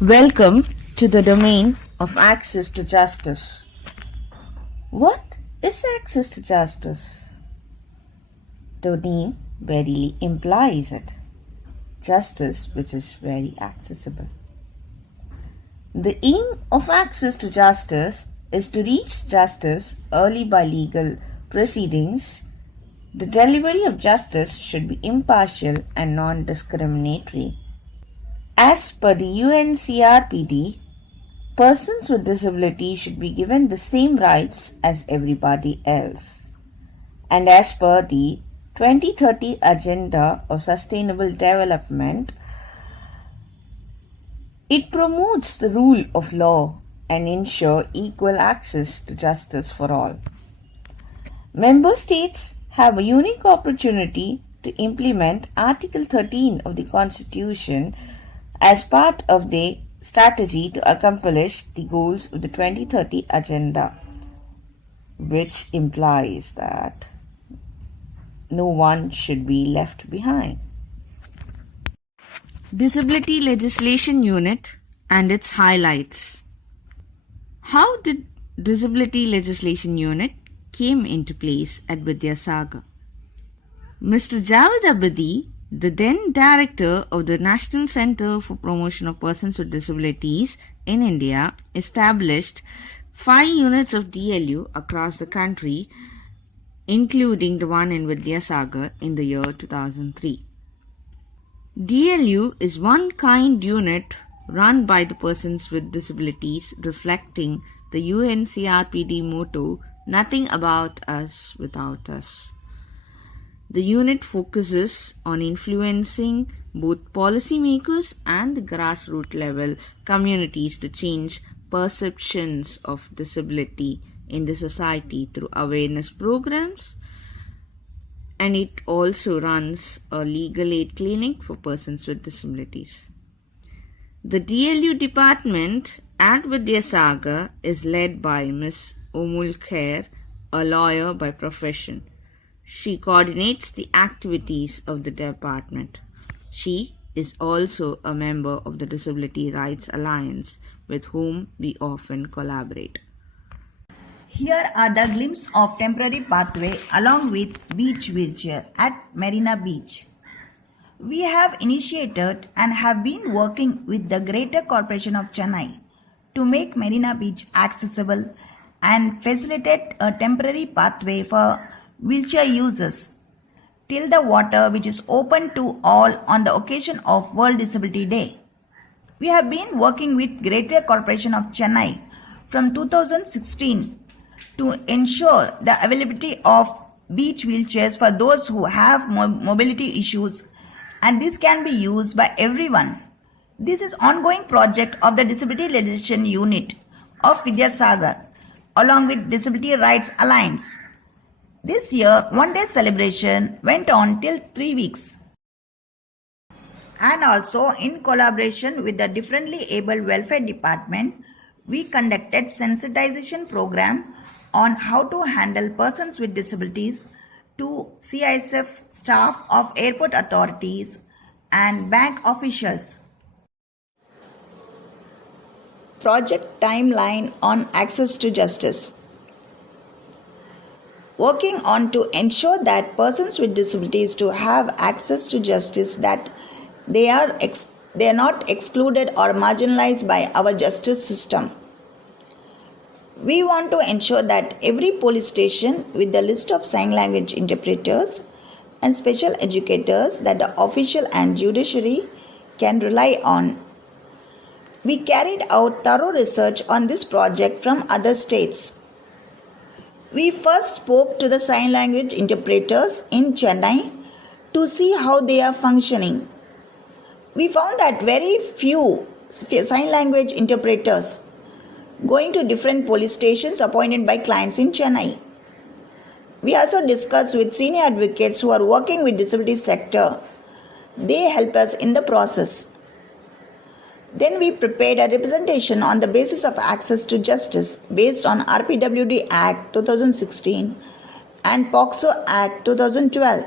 Welcome to the domain of access to justice. What is access to justice? The name verily implies it. Justice which is very accessible. The aim of access to justice is to reach justice early by legal proceedings. The delivery of justice should be impartial and non-discriminatory. As per the UNCRPD, persons with disability should be given the same rights as everybody else. And as per the 2030 Agenda of Sustainable Development, it promotes the rule of law and ensure equal access to justice for all. Member states have a unique opportunity to implement Article 13 of the Constitution as part of their strategy to accomplish the goals of the 2030 Agenda, which implies that no one should be left behind. Disability Legislation Unit and its highlights. How did Disability Legislation Unit came into place at Vidya Sagar? Mr. Javed Abadi, the then director of the National Center for Promotion of Persons with Disabilities in India, established 5 units of DLU across the country, including the one in Vidya Sagar in the year 2003. DLU is one kind unit run by the persons with disabilities, reflecting the UNCRPD motto, "Nothing about us without us." The unit focuses on influencing both policymakers and the grassroots level communities to change perceptions of disability in the society through awareness programs, and it also runs a legal aid clinic for persons with disabilities. The DLU department at Vidya Sagar is led by Ms. Omul Khair, a lawyer by profession. She coordinates the activities of the department. She is also a member of the Disability Rights Alliance, with whom we often collaborate. Here are the glimpses of temporary pathway along with beach wheelchair at Marina Beach. We have initiated and have been working with the Greater Corporation of Chennai to make Marina Beach accessible and facilitate a temporary pathway for wheelchair users till the water, which is open to all on the occasion of World Disability Day. We have been working with Greater Corporation of Chennai from 2016 to ensure the availability of beach wheelchairs for those who have mobility issues, and this can be used by everyone. This is ongoing project of the Disability Legislation Unit of Vidya Sagar along with Disability Rights Alliance. This year, one-day celebration went on till 3 weeks. And also, in collaboration with the Differently Abled Welfare Department, we conducted sensitization program on how to handle persons with disabilities to CISF staff of airport authorities and bank officials. Project timeline on access to justice. Working on to ensure that persons with disabilities to have access to justice, that they are not excluded or marginalized by our justice system. We want to ensure that every police station with the list of sign language interpreters and special educators that the official and judiciary can rely on. We carried out thorough research on this project from other states. We first spoke to the sign language interpreters in Chennai to see how they are functioning. We found that very few sign language interpreters going to different police stations appointed by clients in Chennai. We also discussed with senior advocates who are working with disability sector. They help us in the process. Then we prepared a representation on the basis of access to justice based on RPWD Act 2016 and POCSO Act 2012.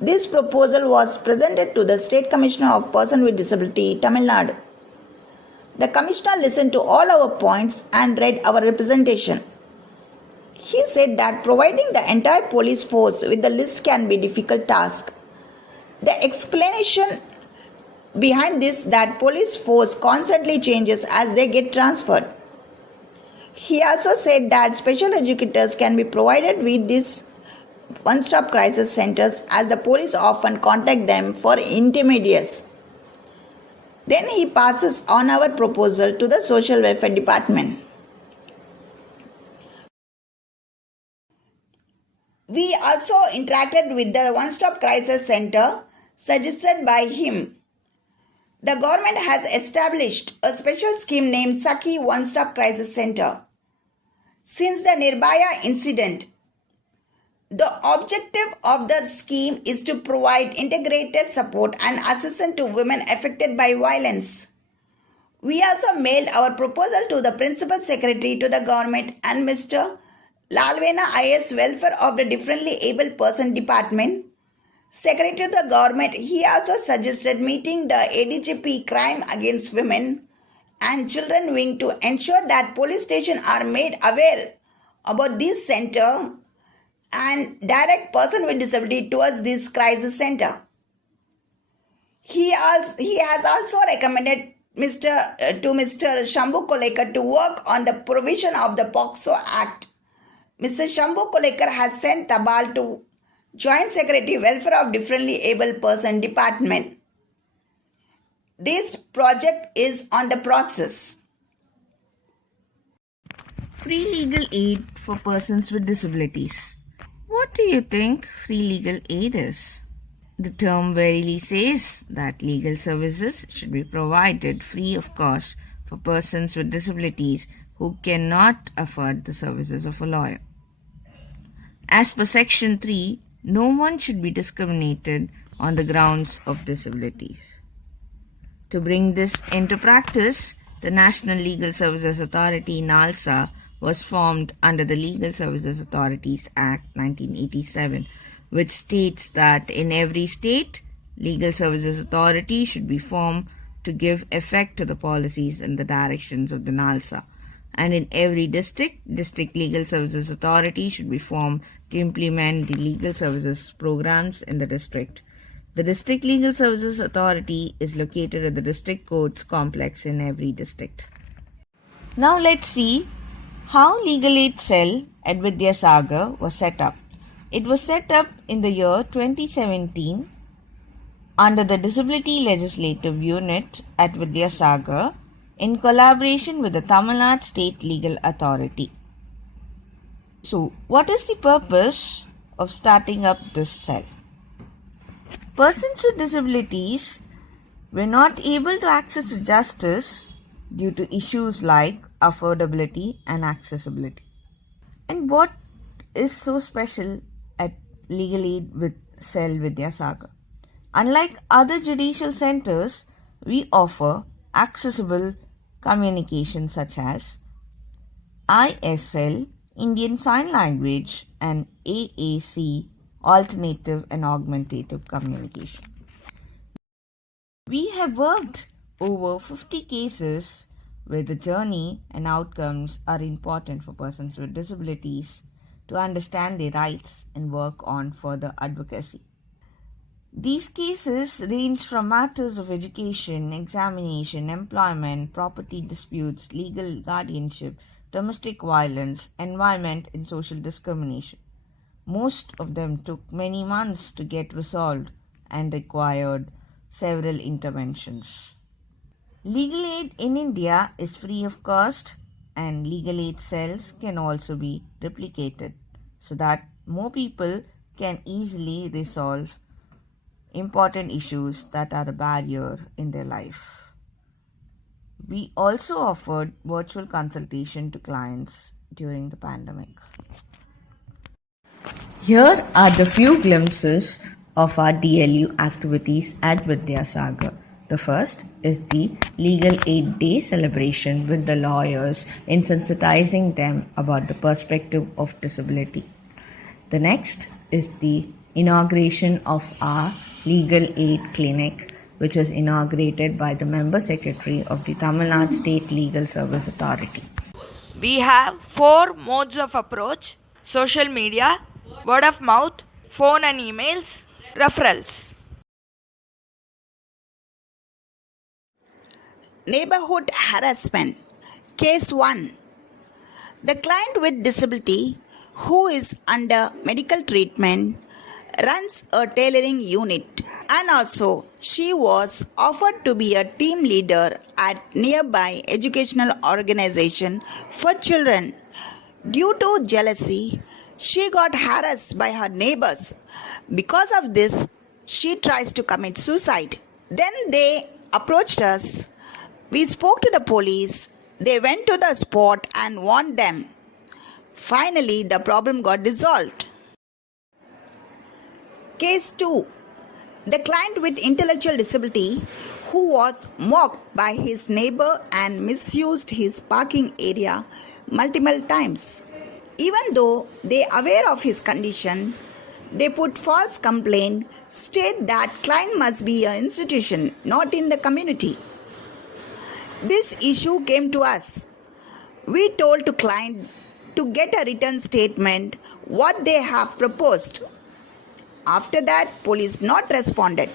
This proposal was presented to the State Commissioner of Persons with Disability, Tamil Nadu. The commissioner listened to all our points and read our representation. He said that providing the entire police force with the list can be a difficult task. The explanation behind this that police force constantly changes as they get transferred. He also said that special educators can be provided with these one-stop crisis centers as the police often contact them for intermediaries. Then he passes on our proposal to the Social Welfare Department. We also interacted with the one-stop crisis center suggested by him. The government has established a special scheme named Saki One-Stop Crisis Center. Since the Nirbhaya incident, the objective of the scheme is to provide integrated support and assistance to women affected by violence. We also mailed our proposal to the Principal Secretary to the government and Mr. Lalvena IS Welfare of the Differently Abled Person Department. Secretary to the government, he also suggested meeting the ADGP Crime Against Women and Children Wing to ensure that police stations are made aware about this center and direct person with disability towards this crisis center. He has also recommended to Mr. Shambhu Kolekar to work on the provision of the POCSO Act. Mr. Shambhu Kolekar has sent Tabal to Joint Secretary Welfare of Differently Abled Person Department. This project is on the process. Free legal aid for persons with disabilities. What do you think free legal aid is? The term verily says that legal services should be provided free of cost for persons with disabilities who cannot afford the services of a lawyer. As per Section 3, no one should be discriminated on the grounds of disabilities. To bring this into practice, the National Legal Services Authority (NALSA) was formed under the Legal Services Authorities Act 1987, which states that in every state, Legal Services Authority should be formed to give effect to the policies and the directions of the NALSA. And in every district Legal Services Authority should be formed to implement the legal services programs in the district. The District Legal Services Authority is located at the District Courts complex in every district. Now let's see how Legal Aid Cell at Vidya Sagar was set up. It was set up in the year 2017 under the Disability Legislative Unit at Vidya Sagar in collaboration with the Tamil Nadu State Legal Authority. So, what is the purpose of starting up this cell? Persons with disabilities were not able to access justice due to issues like affordability and accessibility. And what is so special at Legal Aid with Cell Vidya Sagar? Unlike other judicial centers, we offer accessible communication such as ISL, Indian Sign Language, and AAC, Alternative and Augmentative Communication. We have worked over 50 cases where the journey and outcomes are important for persons with disabilities to understand their rights and work on further advocacy. These cases range from matters of education, examination, employment, property disputes, legal guardianship, domestic violence, environment, and social discrimination. Most of them took many months to get resolved and required several interventions. Legal aid in India is free of cost, and legal aid cells can also be replicated so that more people can easily resolve important issues that are a barrier in their life. We also offered virtual consultation to clients during the pandemic. Here are the few glimpses of our DLU activities at Vidya Sagar. The first is the Legal Aid Day celebration with the lawyers in sensitizing them about the perspective of disability. The next is the inauguration of our Legal Aid Clinic which was inaugurated by the member secretary of the Tamil Nadu State Legal Service Authority. We have 4 modes of approach: social media, word of mouth, phone and emails, referrals. Neighborhood harassment. Case 1. The client with disability who is under medical treatment runs a tailoring unit, and also she was offered to be a team leader at nearby educational organization for children. Due to jealousy, she got harassed by her neighbors. Because of this, she tries to commit suicide. Then they approached us. We spoke to the police. They went to the spot and warned them. Finally, the problem got dissolved. Case 2. The client with intellectual disability who was mocked by his neighbor and misused his parking area multiple times. Even though they are aware of his condition, they put false complaint, state that client must be an institution, not in the community. This issue came to us. We told to client to get a written statement what they have proposed. After that, police not responded.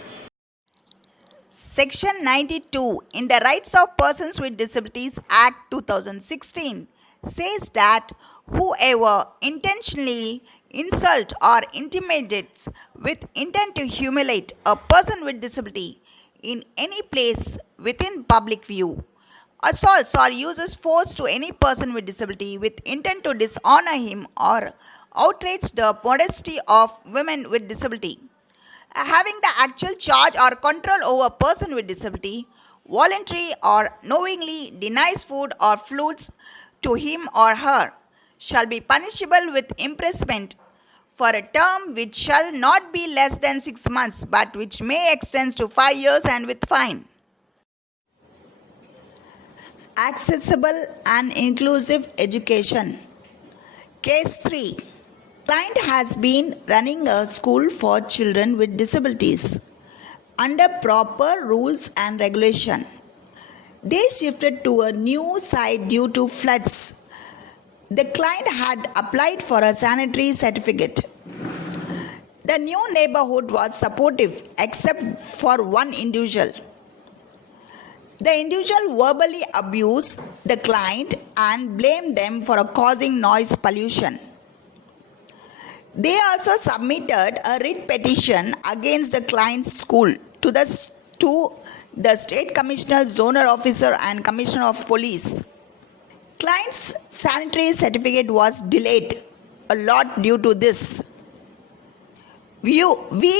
Section 92 in the Rights of Persons with Disabilities Act 2016 says that whoever intentionally insults or intimidates with intent to humiliate a person with disability in any place within public view, assaults or uses force to any person with disability with intent to dishonor him or outrage the modesty of women with disability, having the actual charge or control over a person with disability, voluntarily or knowingly denies food or fluids to him or her, shall be punishable with imprisonment for a term which shall not be less than 6 months, but which may extend to 5 years and with fine. Accessible and inclusive education. Case 3. Client has been running a school for children with disabilities under proper rules and regulation. They shifted to a new site due to floods. The client had applied for a sanitary certificate. The new neighborhood was supportive except for one individual. The individual verbally abused the client and blamed them for causing noise pollution. They also submitted a writ petition against the client's school to the State Commissioner, Zonal Officer and Commissioner of Police. Client's sanitary certificate was delayed a lot due to this. We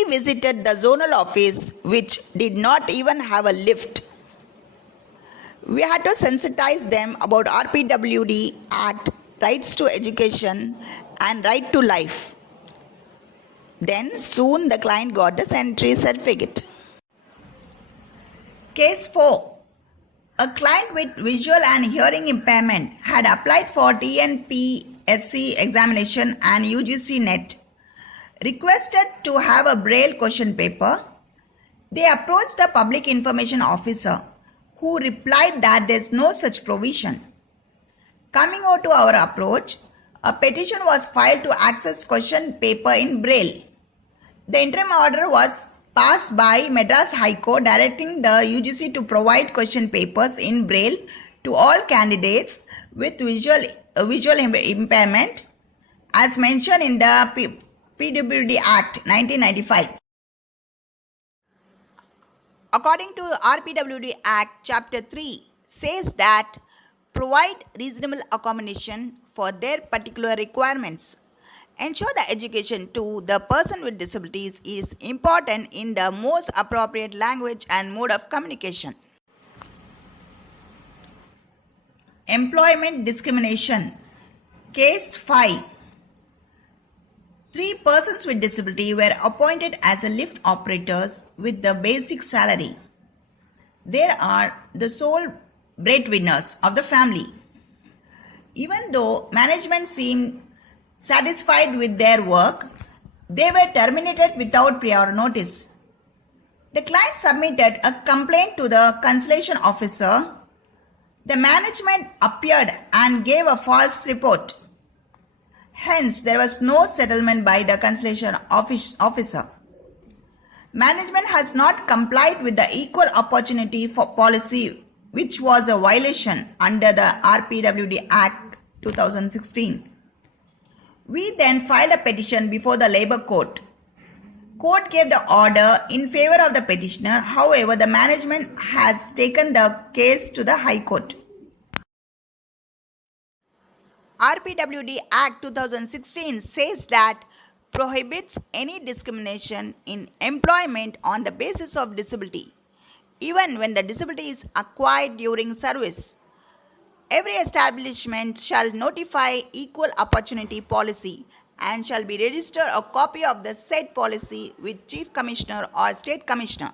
visited the zonal office, which did not even have a lift. We had to sensitize them about RPWD Act, rights to education and right to life. Then soon the client got the sanitary certificate. Case 4. A client with visual and hearing impairment had applied for TNPSC examination and UGC NET, requested to have a Braille question paper. They approached the public information officer, who replied that there is no such provision. Coming over to our approach, a petition was filed to access question paper in Braille. The interim order was passed by Madras High Court directing the UGC to provide question papers in Braille to all candidates with visual impairment as mentioned in the PWD Act 1995. According to RPWD Act, Chapter 3 says that provide reasonable accommodation for their particular requirements. Ensure the education to the person with disabilities is important in the most appropriate language and mode of communication. Employment discrimination. Case 5. 3 persons with disability were appointed as a lift operators with the basic salary. They are the sole breadwinners of the family. Even though management seemed satisfied with their work, they were terminated without prior notice. The client submitted a complaint to the cancellation officer. The management appeared and gave a false report. Hence, there was no settlement by the cancellation officer. Management has not complied with the equal opportunity for policy, which was a violation under the RPWD Act 2016. We then filed a petition before the Labour Court. Court gave the order in favor of the petitioner. However, the management has taken the case to the High Court. RPWD Act 2016 says that prohibits any discrimination in employment on the basis of disability, even when the disability is acquired during service. Every establishment shall notify equal opportunity policy and shall be registered a copy of the said policy with Chief Commissioner or State Commissioner.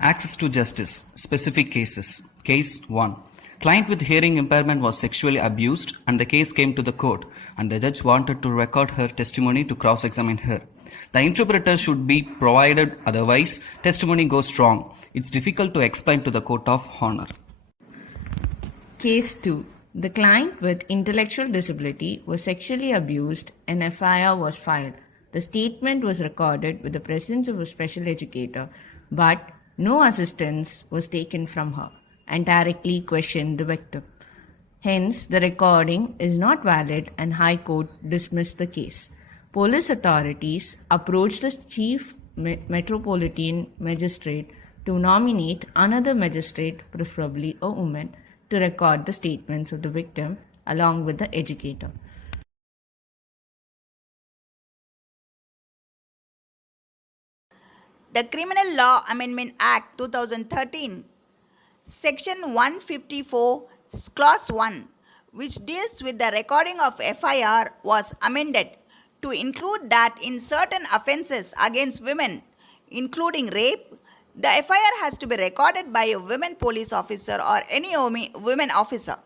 Access to justice. Specific cases. Case 1. Client with hearing impairment was sexually abused and the case came to the court and the judge wanted to record her testimony to cross-examine her. The interpreter should be provided, otherwise testimony goes wrong. It's difficult to explain to the court of honor. Case 2. The client with intellectual disability was sexually abused and FIR was filed. The statement was recorded with the presence of a special educator, but no assistance was taken from her and directly questioned the victim. Hence, the recording is not valid and High Court dismissed the case. Police authorities approached the Chief Metropolitan Magistrate to nominate another magistrate, preferably a woman, to record the statements of the victim along with the educator. The Criminal Law Amendment Act 2013, Section 154, Clause 1, which deals with the recording of FIR, was amended to include that in certain offences against women, including rape, the FIR has to be recorded by a women police officer or any women officer.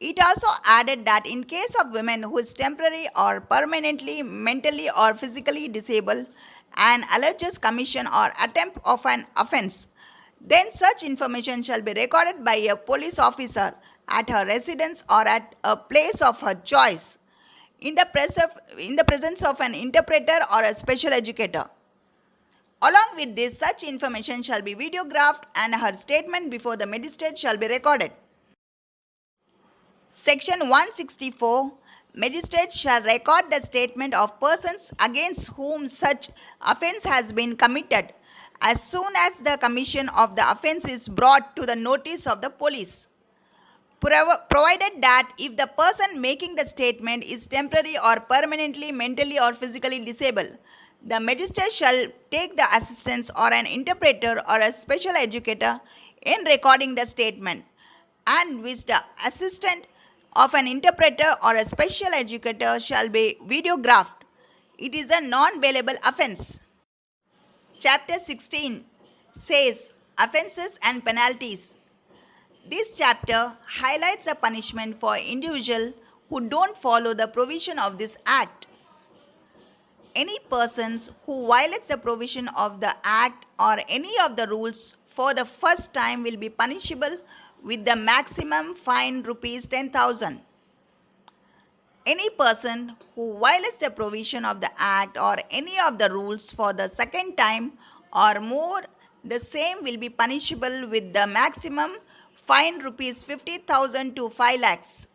It also added that in case of women who is temporary or permanently mentally or physically disabled and alleges commission or attempt of an offence, then such information shall be recorded by a police officer at her residence or at a place of her choice in the presence of an interpreter or a special educator. Along with this, such information shall be videographed and her statement before the magistrate shall be recorded. Section 164. Magistrate shall record the statement of persons against whom such offence has been committed as soon as the commission of the offence is brought to the notice of the police, provided that if the person making the statement is temporary or permanently mentally or physically disabled, the magistrate shall take the assistance or an interpreter or a special educator in recording the statement, and which the assistant of an interpreter or a special educator shall be videographed. It is a non-bailable offence. Chapter 16 says Offences and Penalties. This chapter highlights the punishment for individuals who don't follow the provision of this Act. Any persons who violates the provision of the Act or any of the rules for the first time will be punishable with the maximum fine rupees 10,000. Any person who violates the provision of the Act or any of the rules for the second time or more, the same will be punishable with the maximum fine rupees 50,000 to 5 lakhs.